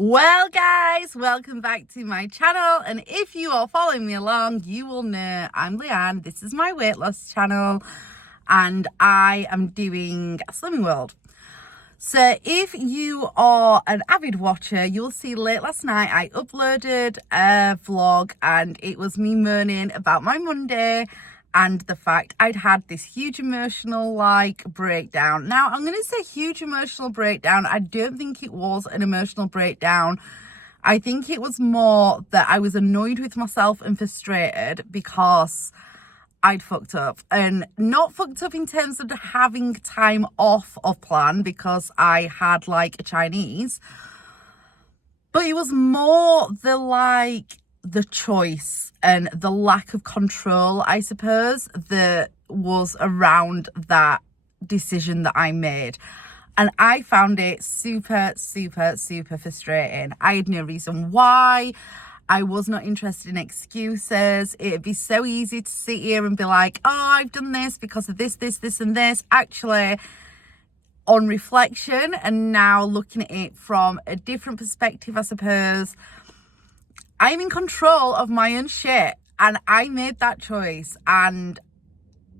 Well, guys, welcome back to my channel, and if you are following me along, you will know I'm Leanne. This is my weight loss channel, and I am doing Slimming World. So if you are an avid watcher, you'll see late last night I uploaded a vlog, and it was me moaning about my Monday and the fact I'd had this huge emotional breakdown. Now, I'm going to say huge emotional breakdown. I don't think it was an emotional breakdown. I think it was more that I was annoyed with myself and frustrated because I'd fucked up, and not fucked up in terms of having time off of plan because I had a Chinese, but it was more the choice and the lack of control, I suppose, that was around that decision that I made. And I found it super frustrating. I had no reason why. I was not interested in excuses. It'd be so easy to sit here and be like, oh, I've done this because of this, and this. Actually, on reflection and now looking at it from a different perspective, I suppose, I'm in control of my own shit, and I made that choice, and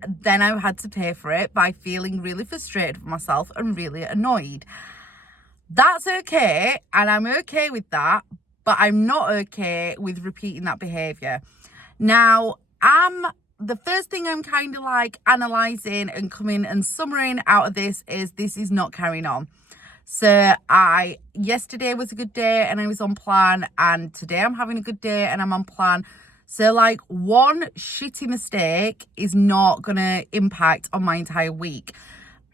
then I had to pay for it by feeling really frustrated with myself and really annoyed. That's okay, and I'm okay with that, but I'm not okay with repeating that behavior. Now, the first thing I'm kind of analysing and coming and summarizing out of this is not carrying on. So yesterday was a good day and I was on plan, and today I'm having a good day and I'm on plan. So one shitty mistake is not gonna impact on my entire week.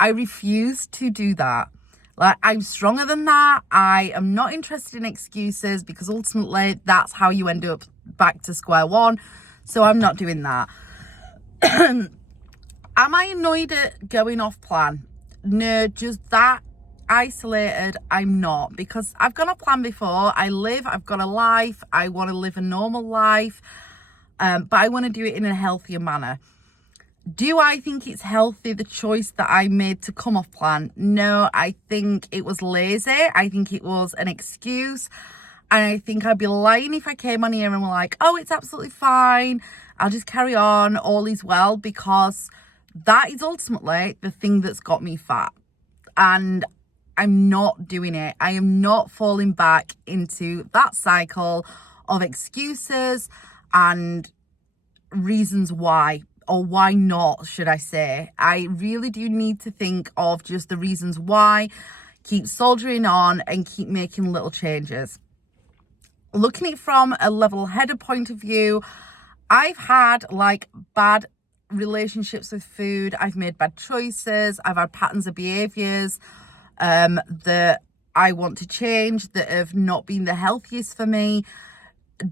I refuse to do that. I'm stronger than that. I am not interested in excuses because ultimately that's how you end up back to square one. So I'm not doing that. Am I annoyed at going off plan? No, just that isolated, I'm not, because I've gone off plan before. I've got a life. I want to live a normal life, but I want to do it in a healthier manner. Do I think it's healthy, the choice that I made to come off plan? No, I think it was lazy. I think it was an excuse. And I think I'd be lying if I came on here and were like, oh, it's absolutely fine, I'll just carry on, all is well, because that is ultimately the thing that's got me fat. And I'm not doing it. I am not falling back into that cycle of excuses and reasons why, or why not, should I say. I really do need to think of just the reasons why, keep soldiering on and keep making little changes. Looking at it from a level-headed point of view, I've had bad relationships with food. I've made bad choices. I've had patterns of behaviors that I want to change that have not been the healthiest for me.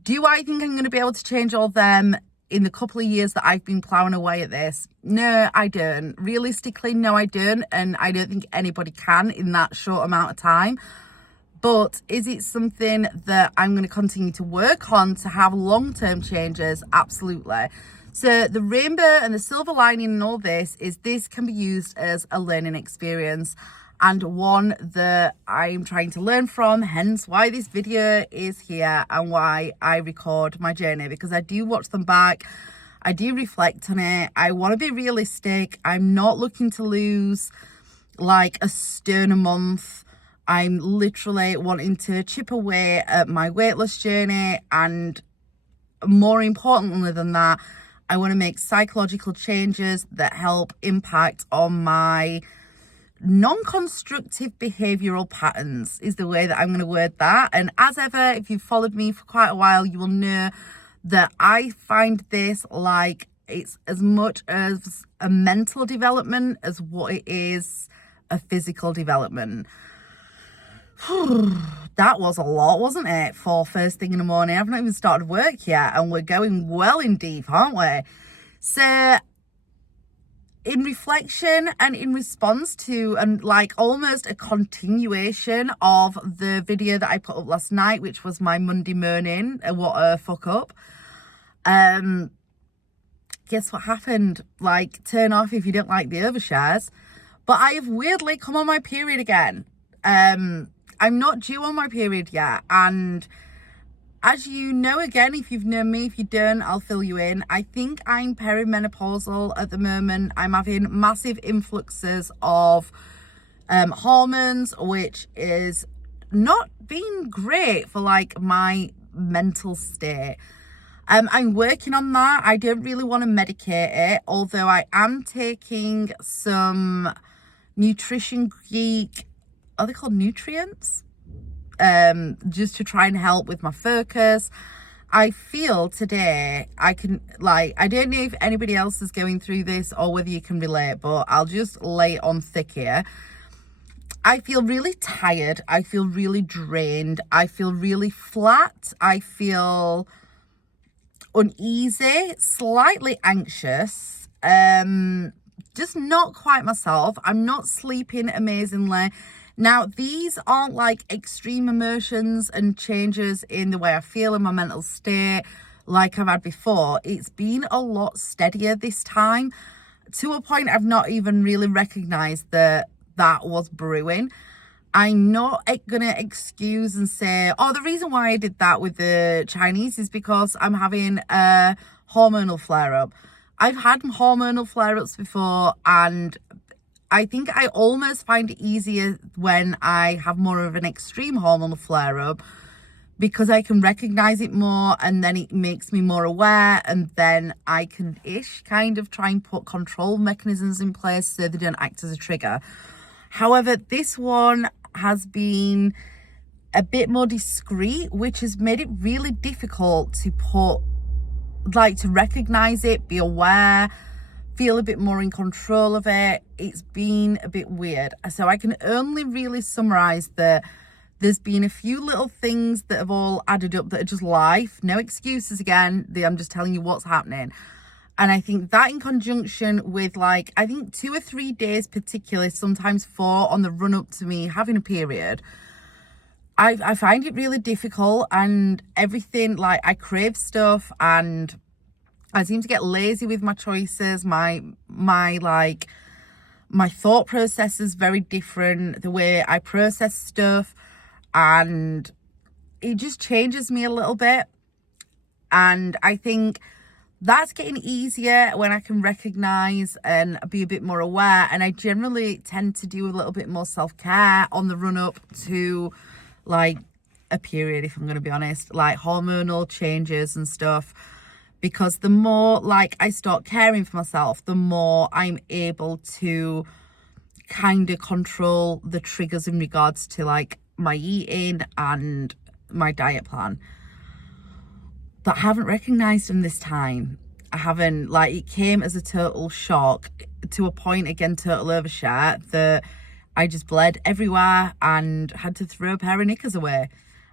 Do I think I'm going to be able to change all of them in the couple of years that I've been plowing away at this? No, I don't. Realistically, no, I don't. And I don't think anybody can in that short amount of time. But is it something that I'm going to continue to work on to have long-term changes? Absolutely. So the rainbow and the silver lining in all this is this can be used as a learning experience, and one that I'm trying to learn from, hence why this video is here and why I record my journey, because I do watch them back. I do reflect on it. I want to be realistic. I'm not looking to lose a stone a month. I'm literally wanting to chip away at my weight loss journey, and more importantly than that, I want to make psychological changes that help impact on my non-constructive behavioral patterns, is the way that I'm going to word that. And as ever, if you've followed me for quite a while, you will know that I find this it's as much as a mental development as what it is a physical development. That was a lot, wasn't it, for first thing in the morning? I've not even started work yet, and we're going well in deep, aren't we? So in reflection and in response to almost a continuation of the video that I put up last night, which was my Monday morning, what a fuck up, guess what happened? Turn off if you don't like the overshares. But I have weirdly come on my period again. I'm not due on my period yet. And as you know, again, if you've known me, if you don't, I'll fill you in. I think I'm perimenopausal at the moment. I'm having massive influxes of hormones, which is not being great for like my mental state. I'm working on that. I don't really want to medicate it, although I am taking some nutrition geek, are they called nutrients? Just to try and help with my focus. I feel today I can, like, I don't know if anybody else is going through this or whether you can relate, but I'll just lay it on thick here. I feel really tired. I feel really drained. I feel really flat. I feel uneasy, slightly anxious, just not quite myself. I'm not sleeping amazingly. Now, these aren't like extreme emotions and changes in the way I feel in my mental state like I've had before. It's been a lot steadier this time, to a point I've not even really recognized that was brewing. I'm not going to excuse and say, oh, the reason why I did that with the Chinese is because I'm having a hormonal flare-up. I've had hormonal flare-ups before, and I think I almost find it easier when I have more of an extreme hormonal flare-up, because I can recognize it more, and then it makes me more aware, and then I can kind of try and put control mechanisms in place so they don't act as a trigger. However, this one has been a bit more discreet, which has made it really difficult to to recognize it, be aware, feel a bit more in control of it. It's been a bit weird. So I can only really summarize that there's been a few little things that have all added up that are just life. No excuses again. I'm just telling you what's happening. And I think that in conjunction with I think 2 or 3 days particularly, sometimes 4 on the run up to me having a period, I find it really difficult, and everything, I crave stuff, and I seem to get lazy with my choices. My thought process is very different, the way I process stuff, and it just changes me a little bit. And I think that's getting easier when I can recognize and be a bit more aware. And I generally tend to do a little bit more self-care on the run up to a period, if I'm going to be honest, hormonal changes and stuff. Because the more I start caring for myself, the more I'm able to kind of control the triggers in regards to my eating and my diet plan. But I haven't recognized them this time. I haven't, it came as a total shock, to a point, again, total overshare, that I just bled everywhere and had to throw a pair of knickers away.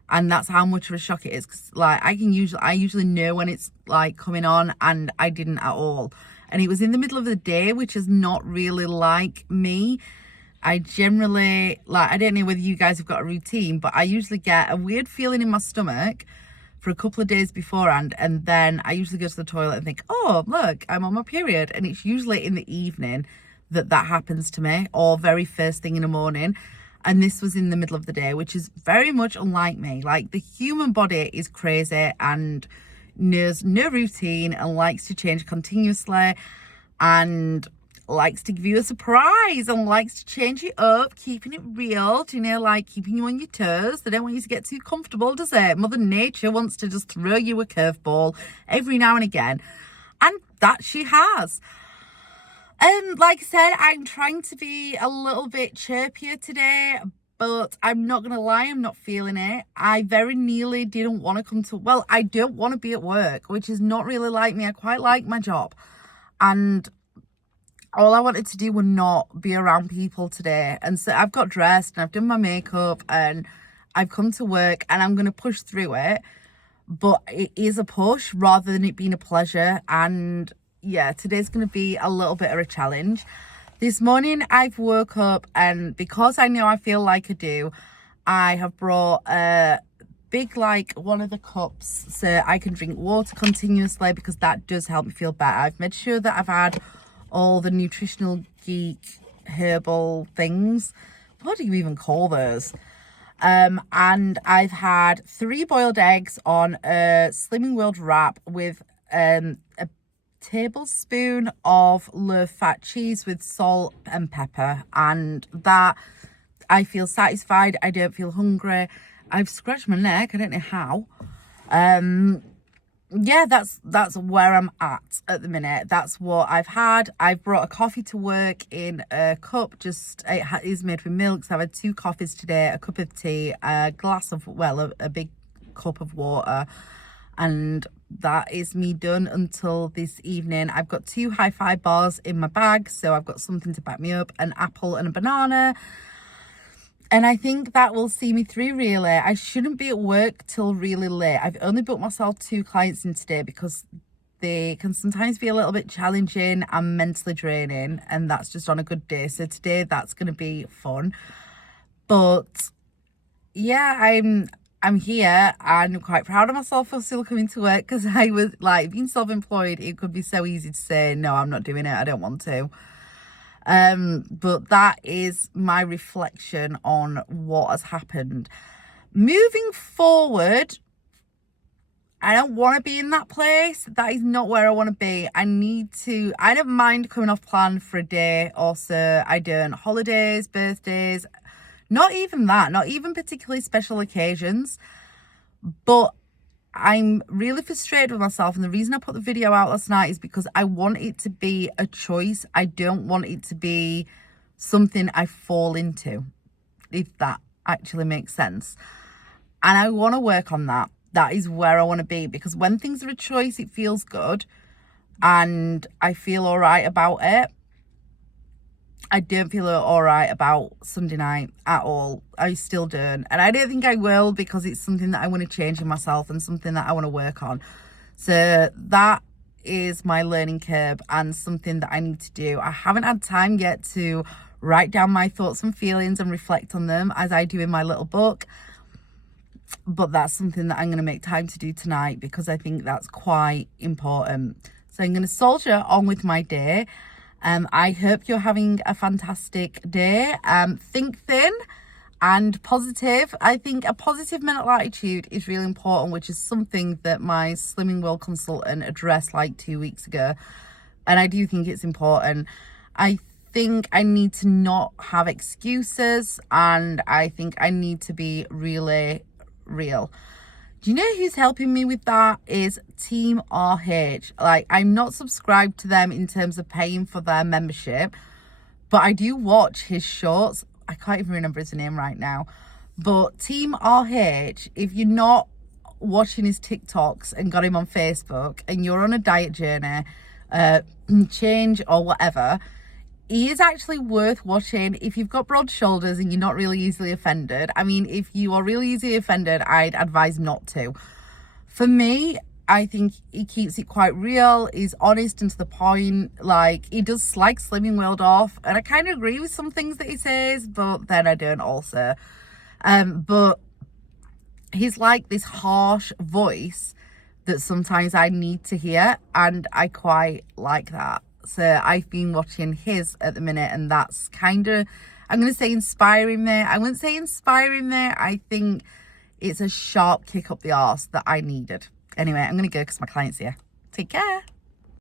And that's how much of a shock it is. Cause I usually know when it's coming on, and I didn't at all. And it was in the middle of the day, which is not really like me. I generally, I don't know whether you guys have got a routine, but I usually get a weird feeling in my stomach for a couple of days beforehand, and then I usually go to the toilet and think, oh, look, I'm on my period. And it's usually in the evening that happens to me, or very first thing in the morning. And this was in the middle of the day, which is very much unlike me. The human body is crazy and knows no routine and likes to change continuously, and likes to give you a surprise, and likes to change it up, keeping it real, keeping you on your toes. They don't want you to get too comfortable, does it? Mother Nature wants to just throw you a curveball every now and again, and that she has. Like I said, I'm trying to be a little bit chirpier today, but I'm not gonna lie, I'm not feeling it. I very nearly didn't want to come to, I don't want to be at work, which is not really like me. I quite like my job, and all I wanted to do was not be around people today. And so I've got dressed and I've done my makeup and I've come to work, and I'm going to push through it. But it is a push rather than it being a pleasure. And yeah, today's going to be a little bit of a challenge. This morning I've woke up, and because I know I feel like I do, I have brought a big one of the cups so I can drink water continuously, because that does help me feel better. I've made sure that I've had all the nutritional geek herbal things. What do you even call those? And I've had 3 boiled eggs on a Slimming World wrap with a tablespoon of low-fat cheese with salt and pepper, and that I feel satisfied. I don't feel hungry. I've scratched my neck. I don't know how. Yeah, that's where I'm at the minute. That's what I've had. I've brought a coffee to work in a cup. Just it is made with milk. So I've had 2 coffees today, a cup of tea, a glass of, well, a big cup of water, and that is me done until this evening. I've got 2 high-five bars in my bag, so I've got something to back me up, an apple and a banana. And I think that will see me through, really. I shouldn't be at work till really late. I've only booked myself 2 clients in today because they can sometimes be a little bit challenging and mentally draining, and that's just on a good day. So today that's going to be fun. But yeah, I'm here and I'm quite proud of myself for still coming to work, because I was like, being self-employed, it could be so easy to say, no, I'm not doing it, I don't want to. But that is my reflection on what has happened. Moving forward, I don't want to be in that place. That is not where I want to be. I don't mind coming off plan for a day or so. I don't. Holidays, birthdays, not even that, not even particularly special occasions. But I'm really frustrated with myself, and the reason I put the video out last night is because I want it to be a choice. I don't want it to be something I fall into, if that actually makes sense. And I want to work on that. That is where I want to be, because when things are a choice, it feels good and I feel all right about it. I don't feel all right about Sunday night at all. I still don't. And I don't think I will, because it's something that I want to change in myself and something that I want to work on. So that is my learning curve and something that I need to do. I haven't had time yet to write down my thoughts and feelings and reflect on them as I do in my little book. But that's something that I'm going to make time to do tonight, because I think that's quite important. So I'm going to soldier on with my day. I hope you're having a fantastic day. Think thin and positive. I think a positive mental attitude is really important, which is something that my Slimming World consultant addressed like 2 weeks ago. And I do think it's important. I think I need to not have excuses, and I think I need to be really real. Do you know who's helping me with that? Is Team RH. Like, I'm not subscribed to them in terms of paying for their membership, but I do watch his shorts. I can't even remember his name right now. But Team RH, if you're not watching his TikToks and got him on Facebook and you're on a diet journey, change or whatever, he is actually worth watching if you've got broad shoulders and you're not really easily offended. I mean, if you are really easily offended, I'd advise not to. For me, I think he keeps it quite real. He's honest and to the point. Like, he does slag Slimming World off, and I kind of agree with some things that he says, but then I don't also. But he's like this harsh voice that sometimes I need to hear, and I quite like that. So I've been watching his at the minute, and that's kind of, I'm going to say inspiring me. I wouldn't say inspiring me. I think it's a sharp kick up the arse that I needed. Anyway, I'm going to go because my client's here. Take care.